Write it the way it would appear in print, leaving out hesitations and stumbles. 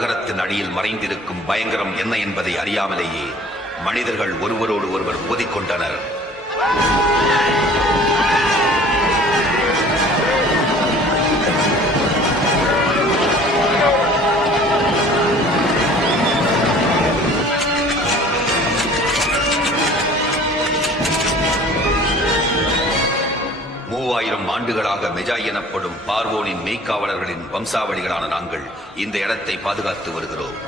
நகரத்தின் அடியில் மறைந்திருக்கும் பயங்கரம் என்ன என்பதை அறியாமலேயே மனிதர்கள் ஒருவரோடு ஒருவர் மோதிக்கொண்டனர். ஆண்டுகளாக மெஜாய் எனப்படும் பார்வோனின் மெய்க்காவலர்களின் வம்சாவளிகளான நாங்கள் இந்த இடத்தை பாதுகாத்து வருகிறோம்.